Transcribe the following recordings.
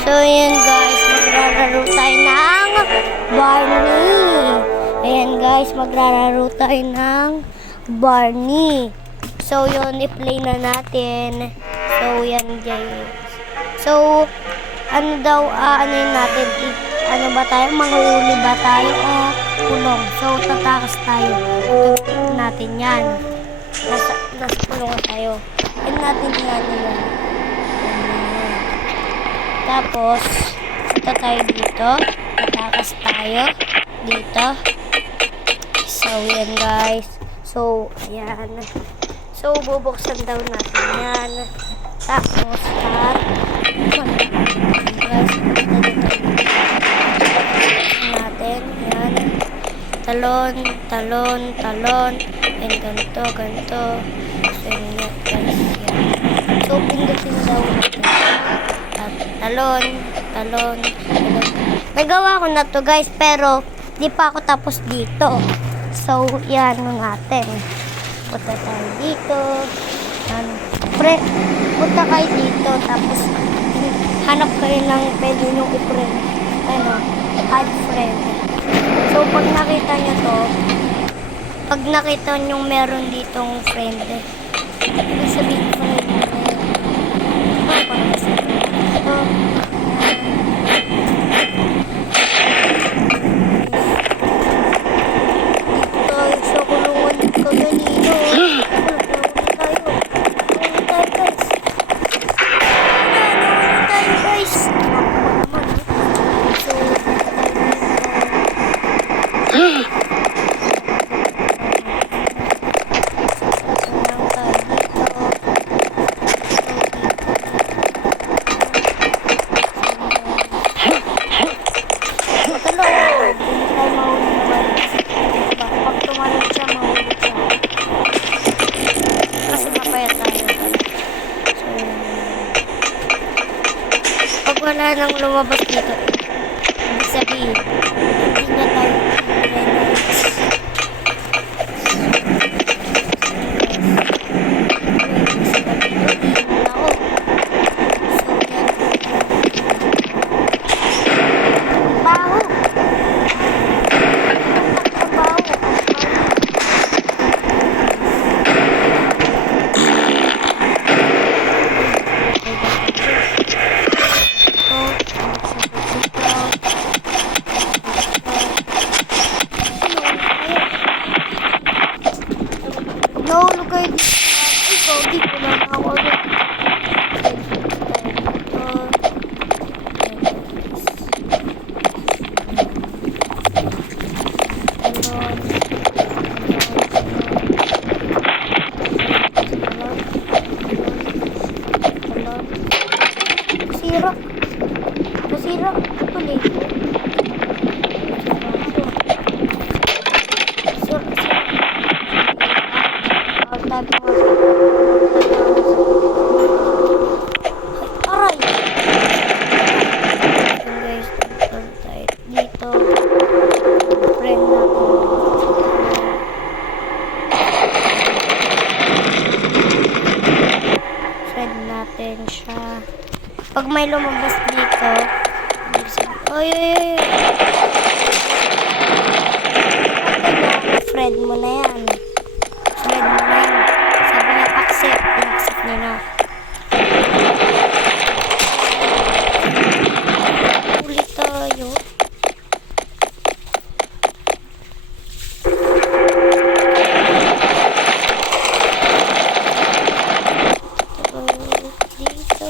So, yun guys, maglalaro tayo ng Barney. Ayan guys, maglalaro tayo ng Barney. So, yun, i-play na natin. So, yan guys. So, ano daw, ano yun natin, ano ba tayo, manghuli ba tayo o kulong? So, tatakas tayo. Ito natin yan. Nasa kulong tayo. Yan natin yan. Tapos, punta tayo dito. Tatakas tayo. Dito. So, yan guys. So, ayan. So, bubuksan daw natin yan. Tapos, guys, natin. Yan. Talon, talon, talon. Yan, ganito, ganito. So, yan guys. Yan. So, pindutin daw natin. Talon, talon, talon. Nagawa ko na to guys, pero di pa ako tapos dito. So, yan natin. Punta tayo dito. Punta kayo dito. Tapos, hanap kayo ng pwede nyo i-friend. Ano, add friend. So, pag nakita nyo to, pag nakita nyo meron ditong friend, ibig sabihin friend na yun. Wala nang lumabas dito. Ibig sabihin, hindi na tayo nahulog kayo dito. Ikaw, di ko lang ako. Masira. Masira. Tuloy. Aray! Guys, tayo dito. Friend na ako. Friend natin siya. Pag may lumabas dito, oy, friend mo na yan. Friend mo na yan. Sabi niya, accept. In-accept niya na. Ulit tayo. Dito.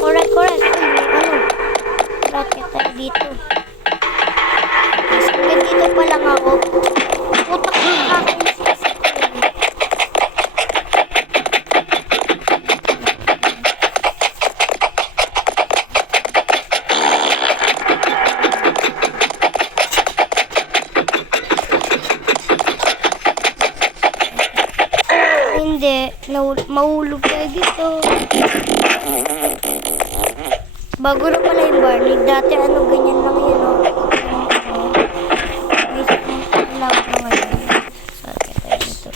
Correct. Racket tayo dito. Dito pa lang ako. Putak na nakakainis kasi ko yun. Hindi. Mahulog tayo dito. Bago na pala yung Barney. Dati ano, ganyan lang yun, o. May love na ngayon. So, kita dito.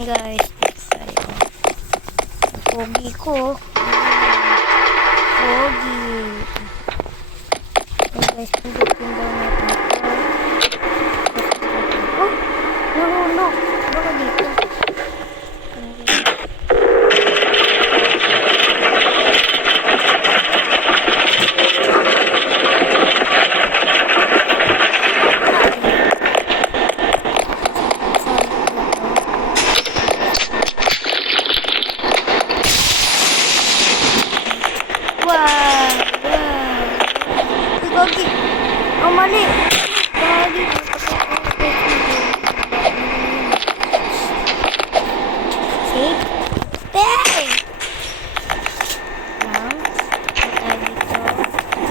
Ayan guys. Ayan. Pogi ko. Pogi. Ayan guys. Pindutin daw natin ito. Oh! Nahulog. Baka dito. Wow! Wow! Gagi! Oh, mali! Gagi! See? Hey! Wow! Patay dito.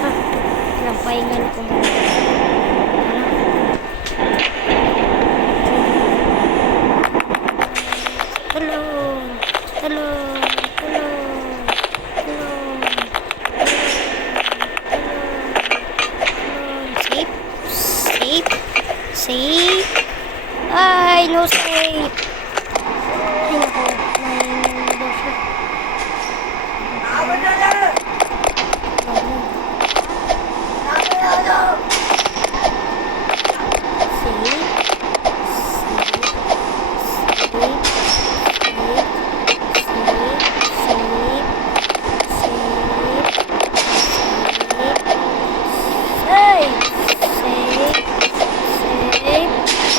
Ha! Napahingan ko muna. Hello! Hello! Hello! Hello! Safe. Safe. Safe. Ay, no safe. Ay, nako. Nahingan daw siya.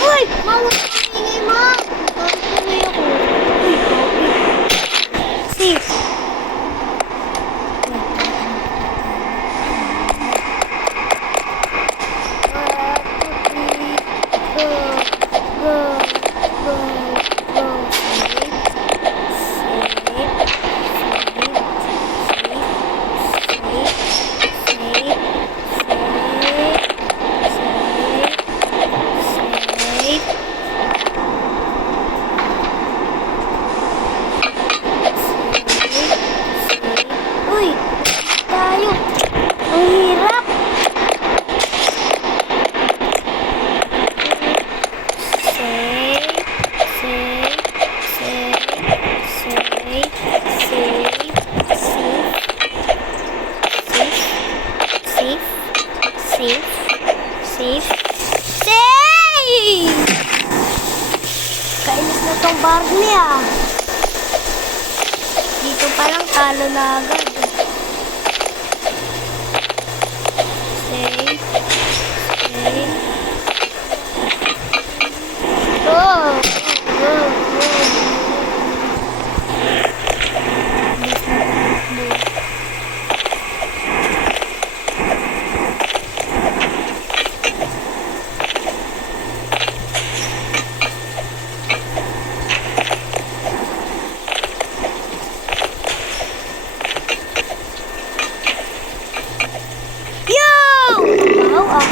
Uy! Mawag ka ingay mo! Tuloy ako. Uy, safe. Go, go, go, go. Uy, tayo. Ang hirap. Safe, safe, safe, safe, safe, safe, safe, safe. Kainis na tong Barney ah. Dito pa lang talo na agad. Safe, safe. Go, go, go. Yo! Wow, ah.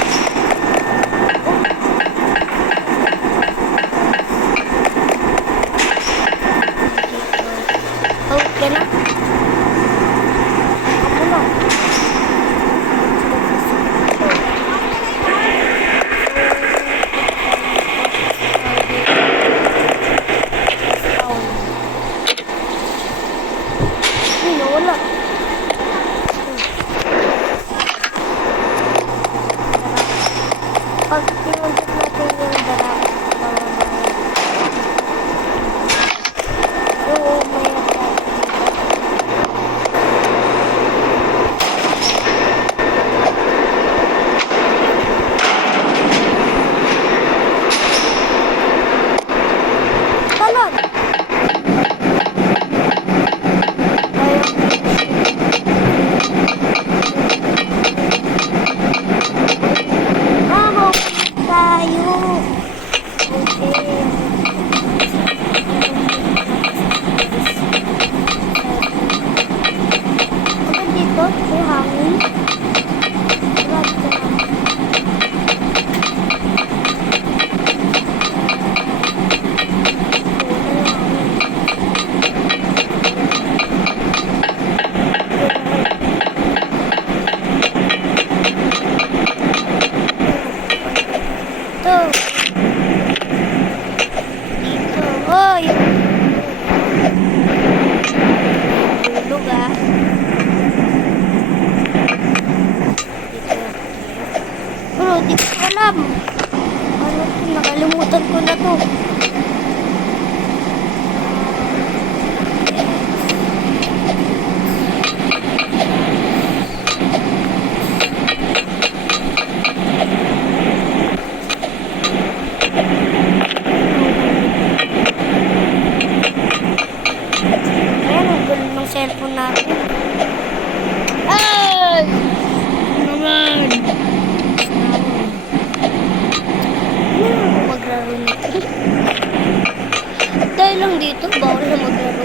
lang dito. Bawal na maglaro.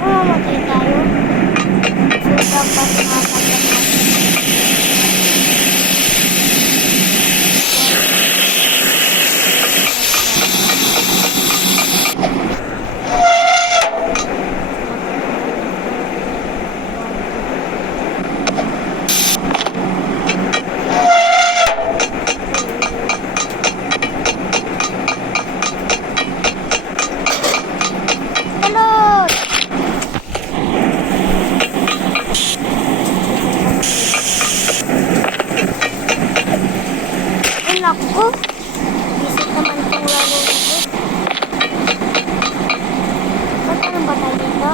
Mamamatay tayo. So, dapat makakagyan natin. Hello! Ay, naku. Isip naman itong laro na to. Ba't anong ba tayo dito?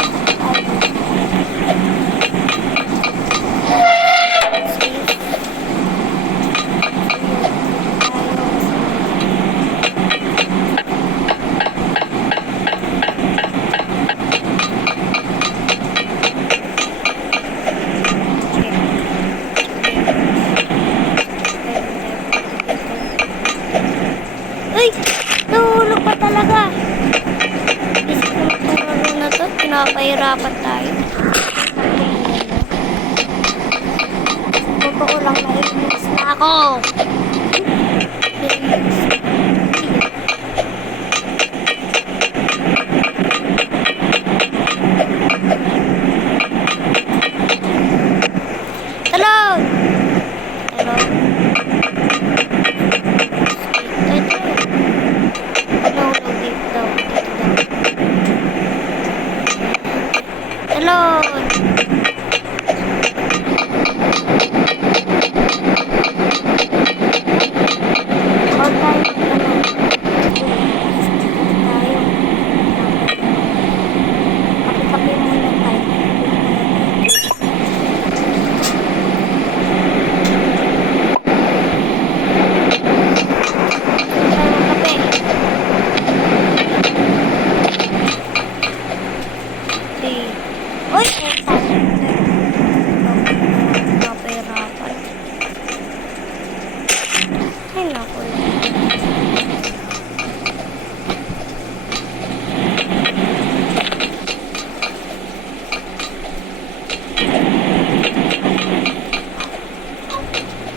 Ay! Nahulog pa talaga. Isip naman itong laro na to. Pinapahirapan tayo. Totoo lang naiinis na ako. Talon! Talon? Ito. Nahulog dito. Talon! All time talon. Tayo. Kape-kape muna tayo. Uy! Napahirapan. Ay, naku.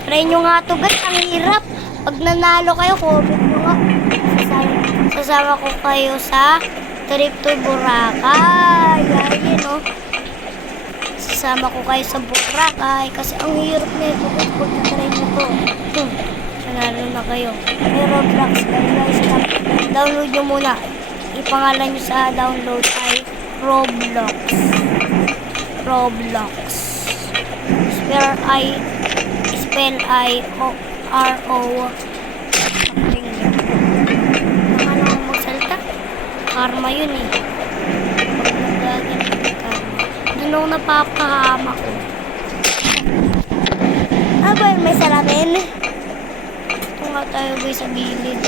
Try nyo nga to guys, ang hirap. Pag nanalo kayo, comment nyo nga. Sasama ko kayo sa trip to Boracay. Ayun o. Sasama ko kayo sa Boracay. Kasi ang hirap na ito guys, pag natry nyo to. Nanalo na kayo. May Roblox kayo guys. Download nyo muna. Ipangalan nyo sa download ay Roblox. Roblox. Spell I-O-R-O. Naman ako magsalita. Karma yun eh. Pag nagaganit ng karma. Doon ako napapahama ko. Ah ba may salamin? Ito nga tayo guys sa gilid.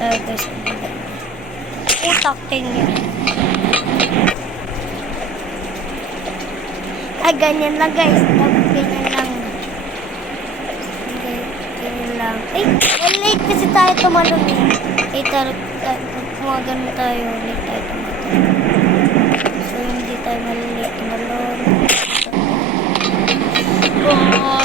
Tayo guys sa gilid. Utak tingin. Ah, ganyan lang guys. Ganyan lang. Ganyan lang. Ay, late kasi tayo tumalon eh. Kumagano tayo. Late tayo tumalon. So, hindi tayo malilate tumalon. Oh,